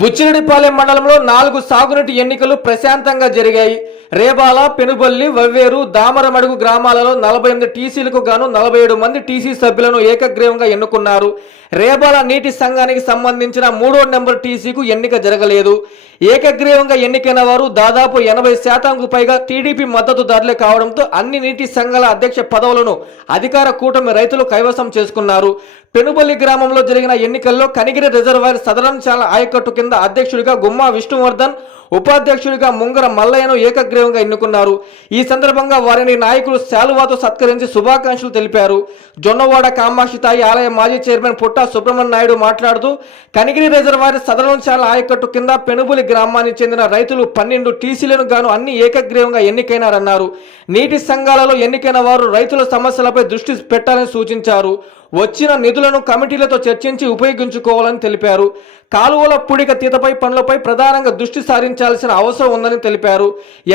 బుచ్చిరెడ్డిపాలెం మండలంలో 4 సాగునీటి ఎన్నికలు ప్రశాంతంగా జరిగాయి. రేబాల, పెనుబల్లి, వవ్వేరు, దామరమడుగు గ్రామాలలో 48 టీసీలకు గాను 47 మంది టీసీ సభ్యులను ఏకగ్రీవంగా ఎన్నుకున్నారు. రేబాల నీటి సంఘానికి సంబంధించిన 3వ నెంబర్ టీసీకు ఎన్నిక జరగలేదు. ఏకగ్రీవంగా ఎన్నికైన వారు దాదాపు 80% పైగా టీడీపీ మద్దతుదారులే కావడంతో అన్ని నీటి సంఘాల అధ్యక్ష పదవులను అధికార కూటమి రైతులు కైవసం చేసుకున్నారు. పెనుబల్లి గ్రామంలో జరిగిన ఎన్నికల్లో కనిగిరి రిజర్వాయర్ సదరన్ ఛానల్ ఆయకట్టు కింద అధ్యక్షుడిగా గుమ్మా విష్ణువర్ధన్, ఉపాధ్యక్షుడిగా ముంగర మల్లయ్యను ఏకగ్రీవంగా ఎన్నుకున్నారు. ఈ సందర్భంగా వారిని నాయకులు శాలువాతో సత్కరించి శుభాకాంక్షలు తెలిపారు. జొన్నవాడ కామాక్షితాయి ఆలయ మాజీ చైర్మన్ పుట్టా సుబ్రహ్మణ్య నాయుడు మాట్లాడుతూ కనిగిరి రిజర్వాయర్ సదరన్ ఛానల్ ఆయకట్టు కింద పెనుబలి గ్రామానికి చెందిన రైతులు 12 టీసీలను గాను అన్ని ఏకగ్రీవంగా ఎన్నికైనారన్నారు. నీటి సంఘాలలో ఎన్నికైన వారు రైతుల సమస్యలపై దృష్టి పెట్టాలని సూచించారు. వచ్చిన నిధులను కమిటీలతో చర్చించి ఉపయోగించుకోవాలని తెలిపారు. కాలువల పూడిక తీతపై పనులపై ప్రధానంగా దృష్టి సారించాల్సిన అవసరం ఉందని తెలిపారు.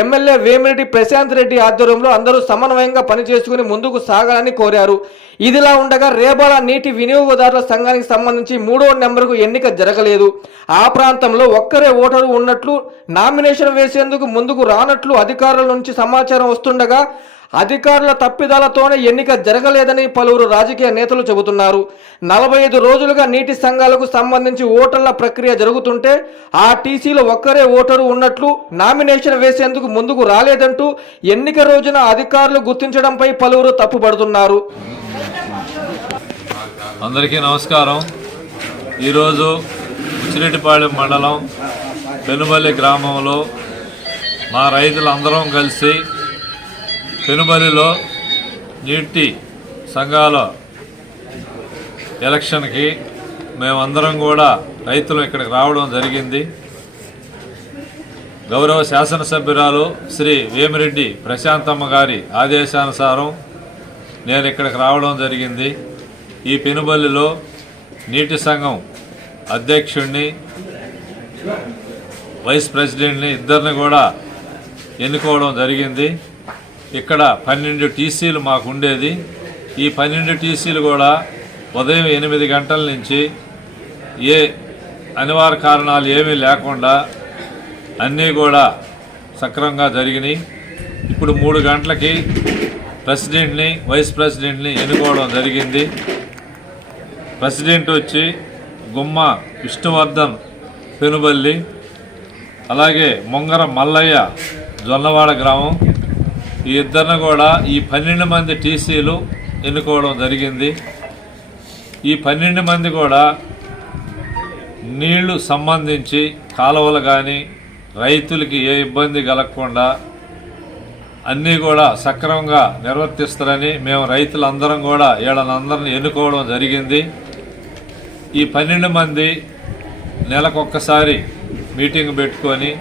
ఎమ్మెల్యే వేమిరెడ్డి ప్రశాంత్ రెడ్డి ఆధ్వర్యంలో అందరూ సమన్వయంగా పనిచేసుకుని ముందుకు సాగాలని కోరారు. ఇదిలా ఉండగా రేబాల నీటి వినియోగదారుల సంఘానికి సంబంధించి 3వ నెంబర్కు ఎన్నిక జరగలేదు. ఆ ప్రాంతంలో ఒక్కరే ఓటరు ఉన్నట్లు, నామినేషన్ వేసేందుకు ముందుకు రానట్లు అధికారుల నుంచి సమాచారం వస్తుండగా అధికారుల తప్పిదాలతోనే ఎన్నిక జరగలేదని పలువురు రాజకీయ నేతలు చెబుతున్నారు. 45 రోజులుగా నీటి సంఘాలకు సంబంధించి ఓటర్ల ప్రక్రియ జరుగుతుంటే ఆ టీసీలో ఒక్కరే ఓటరు ఉన్నట్లు, నామినేషన్ వేసేందుకు ముందుకు రాలేదంటూ ఎన్నిక రోజున అధికారులు గుర్తించడంపై పలువురు తప్పుపడుతున్నారు. అందరికీ నమస్కారం. ఈరోజు బుచ్చిరెడ్డిపాలెం మండలం పెనుబల్లి గ్రామంలో మా రైతులందరం కలిసి పెనుబలిలో నీటి సంఘాల ఎలక్షన్కి మేమందరం కూడా రైతులు ఇక్కడికి రావడం జరిగింది. గౌరవ శాసనసభ్యురాలు శ్రీ వేమిరెడ్డి ప్రశాంతమ్మ గారి ఆదేశానుసారం నేను ఇక్కడికి రావడం జరిగింది. ఈ పెనుబల్లిలో నీటి సంఘం అధ్యక్షుడిని, వైస్ ప్రెసిడెంట్ని ఇద్దరిని కూడా ఎన్నుకోవడం జరిగింది. ఇక్కడ 12 టీసీలు మాకు ఉండేది. ఈ 12 టీసీలు కూడా ఉదయం 8 గంటల నుంచి ఏ అనివార్య కారణాలు ఏమీ లేకుండా అన్నీ కూడా సక్రమంగా జరిగినాయి. ఇప్పుడు 3 గంటలకి ప్రెసిడెంట్ని, వైస్ ప్రెసిడెంట్ని ఎన్నుకోవడం జరిగింది. ప్రెసిడెంట్ వచ్చి గుమ్మా విష్ణువర్ధన్ పెనుబల్లి, అలాగే ముంగర మల్లయ్య జొన్నవాడ గ్రామం. ఈ ఇద్దరిని కూడా ఈ 12 మంది టీసీలు ఎన్నుకోవడం జరిగింది. ఈ 12 మంది కూడా నీళ్లు సంబంధించి కాలువలు కానీ రైతులకి ఏ ఇబ్బంది కలగకుండా అన్నీ కూడా సక్రమంగా నిర్వర్తిస్తారని మేము రైతులందరం కూడా వీళ్ళందరినీ ఎన్నుకోవడం జరిగింది. ఈ 12 మంది నెలకొక్కసారి మీటింగ్ పెట్టుకొని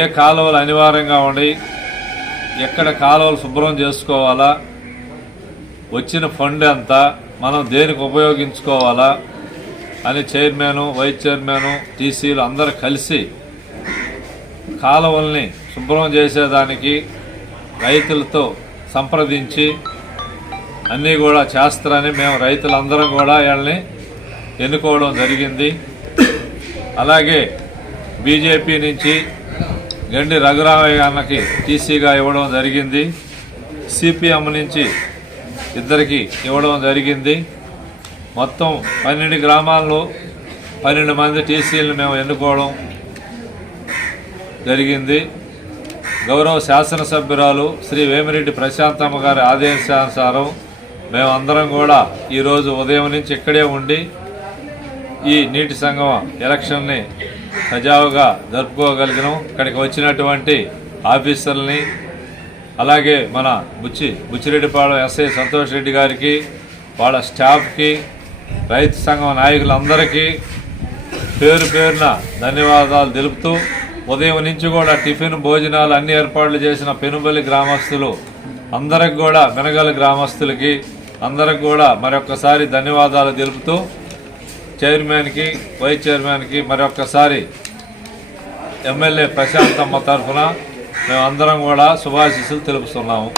ఏ కాలువలు అనివార్యంగా ఉండి ఎక్కడ కాలువలు శుభ్రం చేసుకోవాలా, వచ్చిన ఫండ్ ఎంత, మనం దేనికి ఉపయోగించుకోవాలా అని చైర్మను, వైస్ చైర్మను, టీసీలు అందరూ కలిసి కాలువల్ని శుభ్రం చేసేదానికి రైతులతో సంప్రదించి అన్నీ కూడా చేస్తారని మేము రైతులందరం కూడా వీళ్ళని ఎన్నుకోవడం జరిగింది. అలాగే బీజేపీ నుంచి గండి రఘురామయ్య అన్నకి టీసీగా ఇవ్వడం జరిగింది. సిపిఎం నుంచి ఇద్దరికి ఇవ్వడం జరిగింది. మొత్తం 12 గ్రామాల్లో 12 మంది టీసీలను మేము ఎన్నుకోవడం జరిగింది. గౌరవ శాసనసభ్యురాలు శ్రీ వేమిరెడ్డి ప్రశాంతమ్మ గారి ఆదేశానుసారం మేమందరం కూడా ఈరోజు ఉదయం నుంచి ఇక్కడే ఉండి ఈ నీటి సంఘం ఎలక్షన్ని సజావుగా జరుపుకోగలిగినాం. ఇక్కడికి వచ్చినటువంటి ఆఫీసర్లని, అలాగే మన బుచ్చిరెడ్డిపాలెం ఎస్ఐ సంతోష్ రెడ్డి గారికి, వాళ్ళ స్టాఫ్కి, రైతు సంఘం నాయకులందరికీ పేరు పేరున ధన్యవాదాలు తెలుపుతూ ఉదయం నుంచి కూడా టిఫిన్, భోజనాలు అన్ని ఏర్పాట్లు చేసిన పెనుబల్లి గ్రామస్తులు అందరికి కూడా, మెనగల్ గ్రామస్తులకి అందరికి కూడా మరొక్కసారి ధన్యవాదాలు తెలుపుతూ చైర్మన్కి, వైస్ చైర్మన్కి మరొక్కసారి ఎమ్మెల్యే ప్రశాంతమ్మ తరఫున మేమందరం కూడా శుభాశీస్సులు తెలుపుతున్నాము.